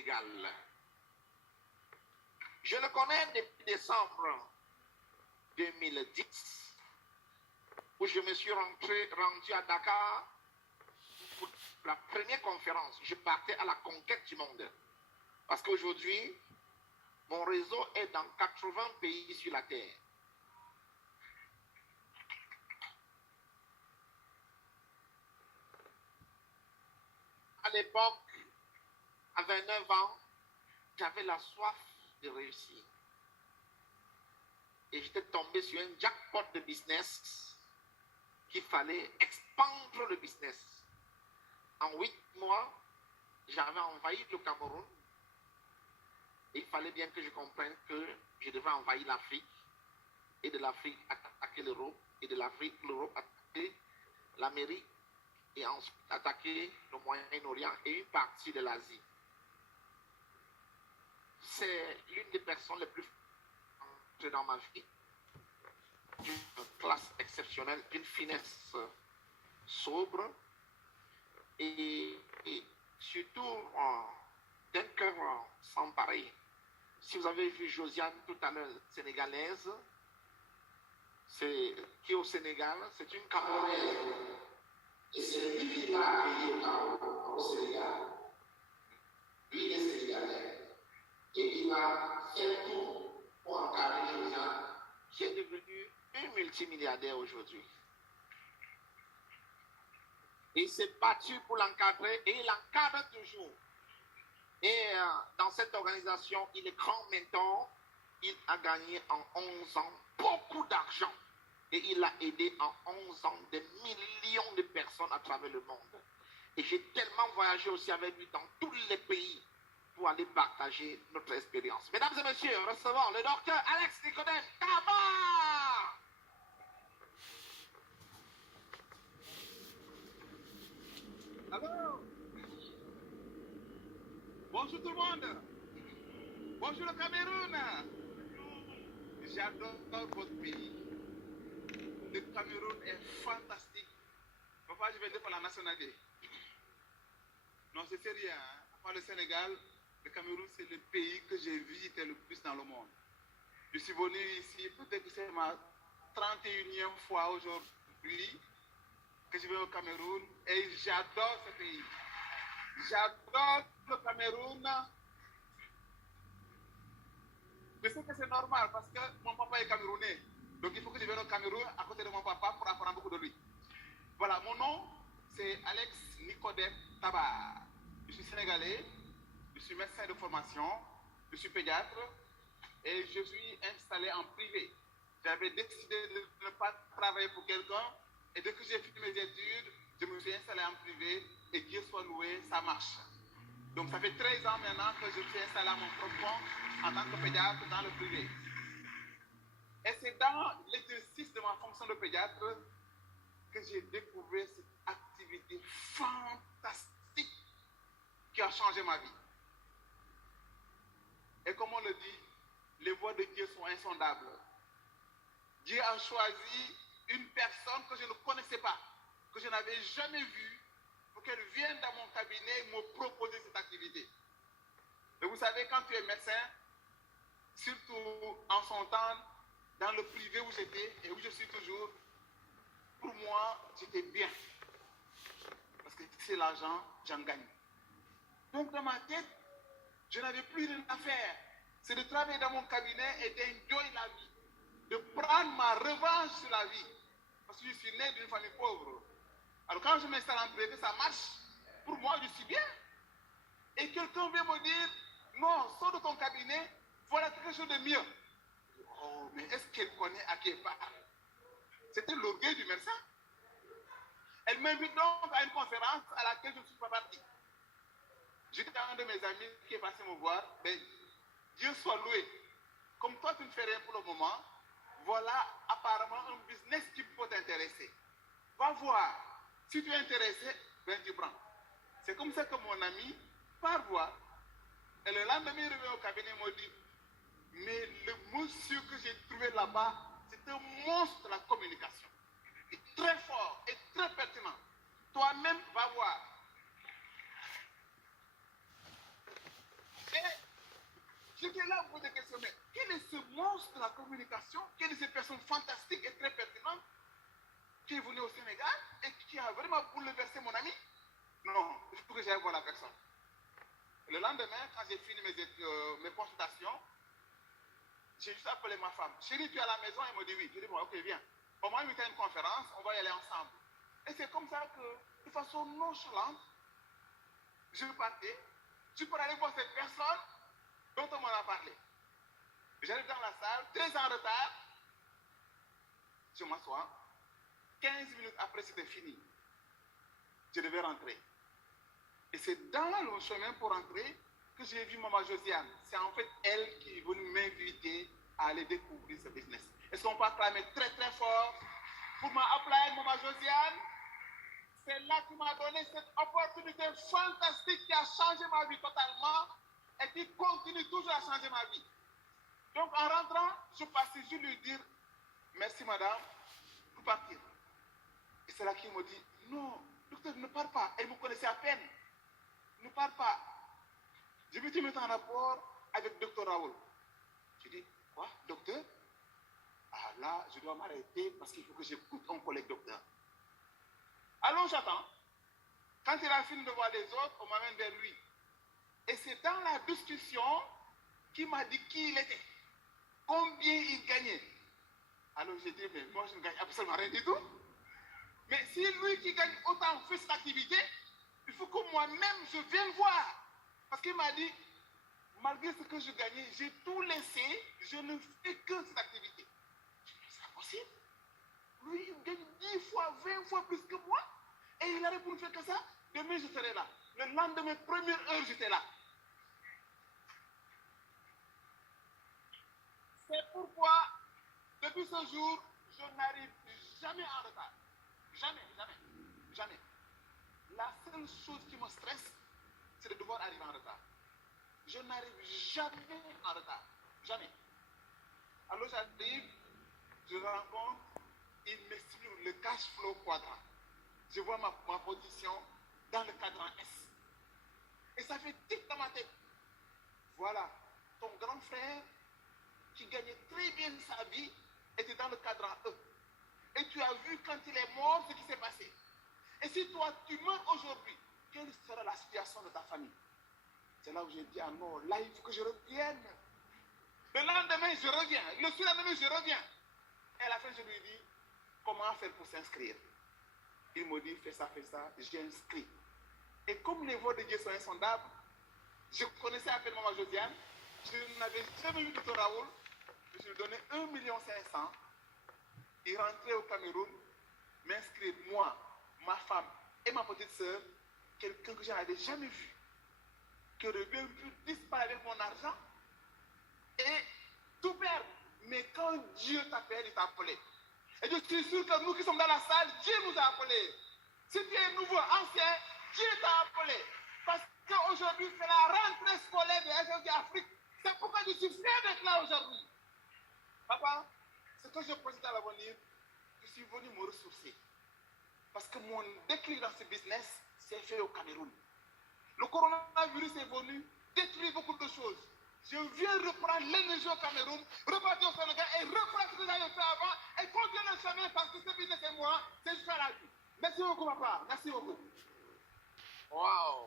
Sénégal. Je le connais depuis décembre 2010, où je me suis rendu à Dakar pour la première conférence. Je partais à la conquête du monde. Parce qu'aujourd'hui, mon réseau est dans 80 pays sur la Terre. À l'époque, à 29 ans, j'avais la soif de réussir. Et j'étais tombé sur un jackpot de business qu'il fallait expandre le business. En 8 mois, j'avais envahi le Cameroun. Et il fallait bien que je comprenne que je devais envahir l'Afrique. Et de l'Afrique attaquer l'Europe. Et de l'Afrique, l'Europe attaquer l'Amérique. Et ensuite attaquer le Moyen-Orient et une partie de l'Asie. C'est l'une des personnes les plus fortes dans ma vie, d'une classe exceptionnelle, d'une finesse sobre et surtout d'un cœur sans pareil. Si vous avez vu Josiane tout à l'heure, sénégalaise, qui est au Sénégal, c'est une Camerounaise. Et c'est lui qui l'a accueilli au Sénégal. Lui, il est sénégalais. Et il a fait tout pour encadrer Josiane, qui est devenu un multimilliardaire aujourd'hui. Il s'est battu pour l'encadrer et il l'encadre toujours. Et dans cette organisation, il est grand mentor. Il a gagné en 11 ans beaucoup d'argent. Et il a aidé en 11 ans des millions de personnes à travers le monde. Et j'ai tellement voyagé aussi avec lui dans tous les pays pour aller partager notre expérience. Mesdames et messieurs, recevons le docteur Alex Nicodème Kaba. Alors, bonjour tout le monde. Bonjour le Cameroun. J'adore votre pays. Le Cameroun est fantastique. Papa, je vais dire pour la nationalité. Non, c'est sérieux. Hein? À part le Sénégal, le Cameroun, c'est le pays que j'ai visité le plus dans le monde. Je suis venu ici, peut-être que c'est ma 31e fois aujourd'hui que je vais au Cameroun et j'adore ce pays. J'adore le Cameroun. Je sais que c'est normal parce que mon papa est camerounais. Donc il faut que je vienne au Cameroun à côté de mon papa pour apprendre beaucoup de lui. Voilà, mon nom c'est Alex Nicodème Tabar. Je suis sénégalais, je suis médecin de formation, je suis pédiatre et je suis installé en privé. J'avais décidé de ne pas travailler pour quelqu'un et dès que j'ai fini mes études, je me suis installé en privé et Dieu soit loué, ça marche. Donc ça fait 13 ans maintenant que je suis installé à mon propre compte en tant que pédiatre dans le privé. Et c'est dans l'exercice de ma fonction de pédiatre que j'ai découvert cette activité fantastique qui a changé ma vie. Et comme on le dit, les voies de Dieu sont insondables. Dieu a choisi une personne que je ne connaissais pas, que je n'avais jamais vue, pour qu'elle vienne dans mon cabinet et me proposer cette activité. Et vous savez, quand tu es médecin, surtout en son temps, dans le privé où j'étais et où je suis toujours, pour moi, j'étais bien. Parce que c'est l'argent, j'en gagne. Donc dans ma tête, je n'avais plus rien à faire. C'est de travailler dans mon cabinet et d'enjoy la vie. De prendre ma revanche sur la vie. Parce que je suis né d'une famille pauvre. Alors quand je m'installe en privé, ça marche. Pour moi, je suis bien. Et quelqu'un vient me dire, non, sors de ton cabinet, voilà quelque chose de mieux. Oh, mais est-ce qu'elle connaît à qui elle parle? C'était l'orgueil du médecin. Elle m'invite donc à une conférence à laquelle je ne suis pas parti. J'étais un de mes amis qui est passé me voir. Ben, Dieu soit loué. Comme toi, tu ne fais rien pour le moment, voilà apparemment un business qui peut t'intéresser. Va voir. Si tu es intéressé, ben tu prends. C'est comme ça que mon ami part voir. Et le lendemain, il revient au cabinet et me dit, mais le monsieur que j'ai trouvé là-bas, c'est un monstre de la communication. Il est très fort et très pertinent. Toi-même, va voir. poser des questions. Mais quel est ce monstre de la communication? Quelle est cette personne fantastique et très pertinente qui est venue au Sénégal et qui a vraiment bouleversé mon ami? Non, il faut que j'aille voir la personne. Le lendemain, quand j'ai fini mes consultations, j'ai juste appelé ma femme. Chérie, tu es à la maison? Elle me dit oui. Je dis bon, ok, viens. On va inviter à une conférence, on va y aller ensemble. Et c'est comme ça que, de façon nonchalante, je partais, je peux aller voir cette personne dont on m'en a parlé. J'arrive dans la salle, très en retard, je m'assois. 15 minutes après, c'était fini. Je devais rentrer. Et c'est dans le chemin pour rentrer que j'ai vu Maman Josiane. C'est en fait elle qui est venue m'inviter à aller découvrir ce business. Est-ce qu'on peut acclamer très très fort pour m'appeler Maman Josiane? C'est là qui m'a donné cette opportunité fantastique qui a changé ma vie totalement et qui continue toujours à changer ma vie. Donc en rentrant, je passais juste lui dire merci madame pour partir. Et c'est là qu'il me dit non, docteur, ne pars pas. Elle me connaissait à peine. Ne pars pas. Je me suis mis en rapport avec docteur Raoul. Je dis quoi, docteur? Ah là, je dois m'arrêter parce qu'il faut que j'écoute un collègue docteur. Allons, j'attends. Quand il a fini de voir les autres, on m'amène vers lui. Et c'est dans la discussion qu'il m'a dit qui il était, combien il gagnait. Alors j'ai dit, mais moi je ne gagne absolument rien du tout. Mais si lui qui gagne autant fait cette activité, il faut que moi-même je vienne voir. Parce qu'il m'a dit, malgré ce que je gagnais, j'ai tout laissé, je ne fais que cette activité. Je dis, c'est pas possible. Lui, il gagne 10 fois, 20 fois plus que moi. Et il arrive pour ne faire que ça. Demain, je serai là. Le lendemain, première heure, j'étais là. C'est pourquoi, depuis ce jour, je n'arrive jamais en retard. Jamais, jamais, jamais. La seule chose qui me stresse, c'est de devoir arriver en retard. Je n'arrive jamais en retard. Jamais. Alors j'arrive, je rencontre, il m'exprime le cash flow quadrant. Je vois ma position dans le cadran S. Et ça fait tic dans ma tête. Voilà, ton grand frère qui gagnait très bien sa vie était dans le cadran E. Et tu as vu quand il est mort ce qui s'est passé. Et si toi tu meurs aujourd'hui, quelle sera la situation de ta famille? C'est là où j'ai dit, ah non, là il faut que je revienne. Le lendemain, je reviens. Le surlendemain, je reviens. Et à la fin, je lui dis, comment faire pour s'inscrire? Il me dit, fais ça, j'ai inscrit. Et comme les voix de Dieu sont insondables, je connaissais à peine Maman Josiane, je n'avais jamais vu Dr Raoul, je lui ai donné 1,5 million. Il rentrait au Cameroun, m'inscrire, moi, ma femme et ma petite soeur, quelqu'un que je n'avais jamais vu, qui aurait bien pu disparaître avec mon argent et tout perdre. Mais quand Dieu t'appelle, il t'a appelé. Et je suis sûr que nous qui sommes dans la salle, Dieu nous a appelés. Si tu es nouveau, ancien, Dieu t'a appelé. Parce qu'aujourd'hui, c'est la rentrée scolaire de SOS Afrique. C'est pourquoi je suis fier d'être là aujourd'hui. Papa, ce que je projette à l'avenir, je suis venu me ressourcer. Parce que mon déclic dans ce business s'est fait au Cameroun. Le coronavirus est venu détruire beaucoup de choses. Je viens reprendre l'énergie au Cameroun, repartir au Sénégal et reprendre ce que j'avais fait avant et continuer le chemin parce que ce business est moi, c'est jusqu'à la vie. Merci beaucoup, papa. Merci beaucoup. Wow.